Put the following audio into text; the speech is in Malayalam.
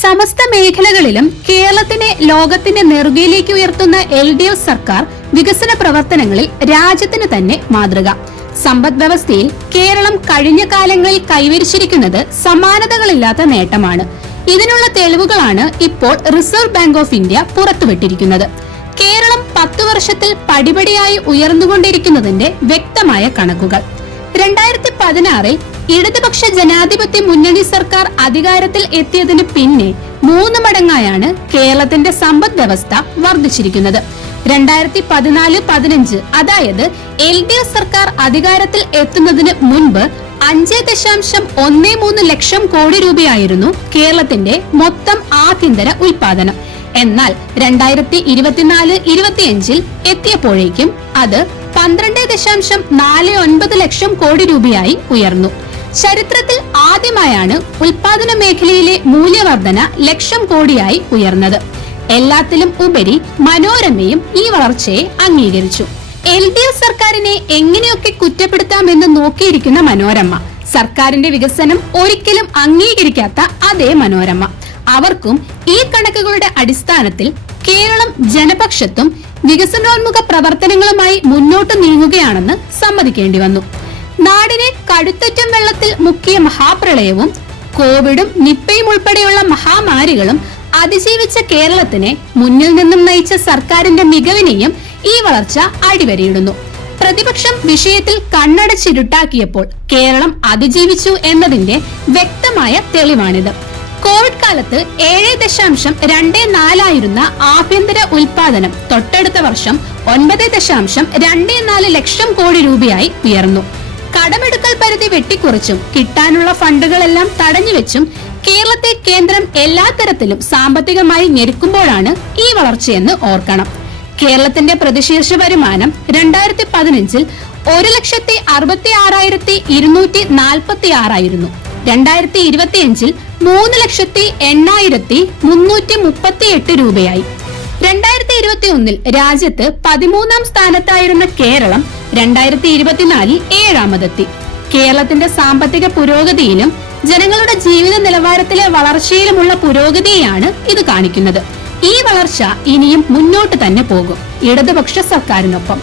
സമസ്ത മേഖലകളിലും കേരളത്തിനെ ലോകത്തിന്റെ നെറുകയിലേക്ക് ഉയർത്തുന്ന LDF സർക്കാർ വികസന പ്രവർത്തനങ്ങളിൽ രാജ്യത്തിന് തന്നെ മാതൃക. സമ്പദ് വ്യവസ്ഥയിൽ കേരളം കഴിഞ്ഞ കാലങ്ങളിൽ കൈവരിച്ചിരിക്കുന്നത് സമാനതകളില്ലാത്ത നേട്ടമാണ്. ഇതിനുള്ള തെളിവുകളാണ് ഇപ്പോൾ റിസർവ് ബാങ്ക് ഓഫ് ഇന്ത്യ പുറത്തുവിട്ടിരിക്കുന്നത്. കേരളം 10 വർഷത്തിൽ പടിപടിയായി ഉയർന്നുകൊണ്ടിരിക്കുന്നതിന്റെ വ്യക്തമായ കണക്കുകൾ. 2016-ൽ ഇടതുപക്ഷ ജനാധിപത്യ മുന്നണി സർക്കാർ അധികാരത്തിൽ എത്തിയതിന് പിന്നെ 3 മടങ്ങായാണ് കേരളത്തിന്റെ സമ്പദ് വ്യവസ്ഥ വർദ്ധിച്ചിരിക്കുന്നത്. 2014-15 അതായത് LDF സർക്കാർ അധികാരത്തിൽ എത്തുന്നതിന് മുൻപ് 5.13 ലക്ഷം കോടി രൂപയായിരുന്നു കേരളത്തിന്റെ മൊത്തം ആഭ്യന്തര ഉൽപാദനം. എന്നാൽ 2024-25 എത്തിയപ്പോഴേക്കും അത് 12.49 ലക്ഷം കോടി രൂപയായി ഉയർന്നു. ചരിത്രത്തിൽ ആദ്യമായാണ് ഉൽപാദന മേഖലയിലെ മൂല്യവർധന ലക്ഷം കോടിയായി ഉയർന്നത്. എല്ലാത്തിലും ഉപരി മനോരമയും ഈ വളർച്ചയെ അംഗീകരിച്ചു. LDF സർക്കാരിനെ എങ്ങനെയൊക്കെ കുറ്റപ്പെടുത്താമെന്ന് നോക്കിയിരിക്കുന്ന മനോരമ, സർക്കാരിന്റെ വികസനം ഒരിക്കലും അംഗീകരിക്കാത്ത അതേ മനോരമ, അവർക്കും ഈ കണക്കുകളുടെ അടിസ്ഥാനത്തിൽ കേരളം ജനപക്ഷത്തും വികസനോന്മുഖ പ്രവർത്തനങ്ങളുമായി മുന്നോട്ട് നീങ്ങുകയാണെന്ന് സമ്മതിക്കേണ്ടി വന്നു. നാടിനെ കടുത്തറ്റം വെള്ളത്തിൽ മുക്കിയ മഹാപ്രളയവും കോവിഡും നിപ്പയും ഉൾപ്പെടെയുള്ള മഹാമാരികളും അതിജീവിച്ച കേരളത്തിനെ മുന്നിൽ നിന്നും നയിച്ച സർക്കാരിന്റെ മികവിനെയും ഈ വളർച്ച അടിവരയിടുന്നു. പ്രതിപക്ഷം വിഷയത്തിൽ കണ്ണടച്ചിരുട്ടാക്കിയപ്പോൾ കേരളം അതിജീവിച്ചു എന്നതിന്റെ വ്യക്തമായ തെളിവാണിത്. കോവിഡ് കാലത്ത് 7.24 ആയിരുന്ന ആഭ്യന്തര ഉൽപാദനം തൊട്ടടുത്ത വർഷം 9.24 ലക്ഷം കോടി രൂപയായി ഉയർന്നു. കടമെടുക്കൽ പരിധി വെട്ടിക്കുറച്ചും കിട്ടാനുള്ള ഫണ്ടുകളെല്ലാം തടഞ്ഞുവെച്ചും കേരളത്തെ കേന്ദ്രം എല്ലാ തരത്തിലും സാമ്പത്തികമായി ഞെരുക്കുമ്പോഴാണ് ഈ വളർച്ചയെന്ന് ഓർക്കണം. കേരളത്തിന്റെ പ്രതിശീർഷ വരുമാനം 2015-ൽ 1,66,246 ആയിരുന്നു. 2025-ൽ 3,08,338 രൂപയായി. 2021-ൽ രാജ്യത്ത് 13-ാം സ്ഥാനത്തായിരുന്ന കേരളം 2024-ൽ 7-ാമതെത്തി. കേരളത്തിന്റെ സാമ്പത്തിക പുരോഗതിയിലും ജനങ്ങളുടെ ജീവിത നിലവാരത്തിലെ വളർച്ചയിലുമുള്ള പുരോഗതിയെയാണ് ഇത് കാണിക്കുന്നത്. ഈ വളർച്ച ഇനിയും മുന്നോട്ട് തന്നെ പോകും ഇടതുപക്ഷ സർക്കാരിനൊപ്പം.